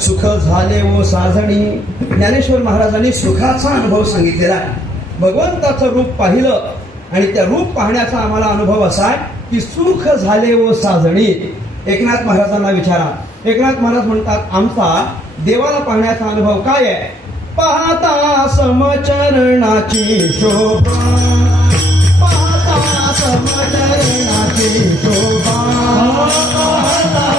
सुख झाले व साजणी. ज्ञानेश्वर महाराजांनी सुखाचा अनुभव सांगितलेला आहे. भगवंताचं रूप पाहिलं आणि त्या रूप पाहण्याचा आम्हाला अनुभव असा आहे की सुख झाले व साजणी. एकनाथ महाराजांना विचारा. एकनाथ महाराज म्हणतात आमचा देवाला पाहण्याचा अनुभव काय आहे. पाहता समचरणाची शोभा, पाहता समचरणाची शोभा, पाहता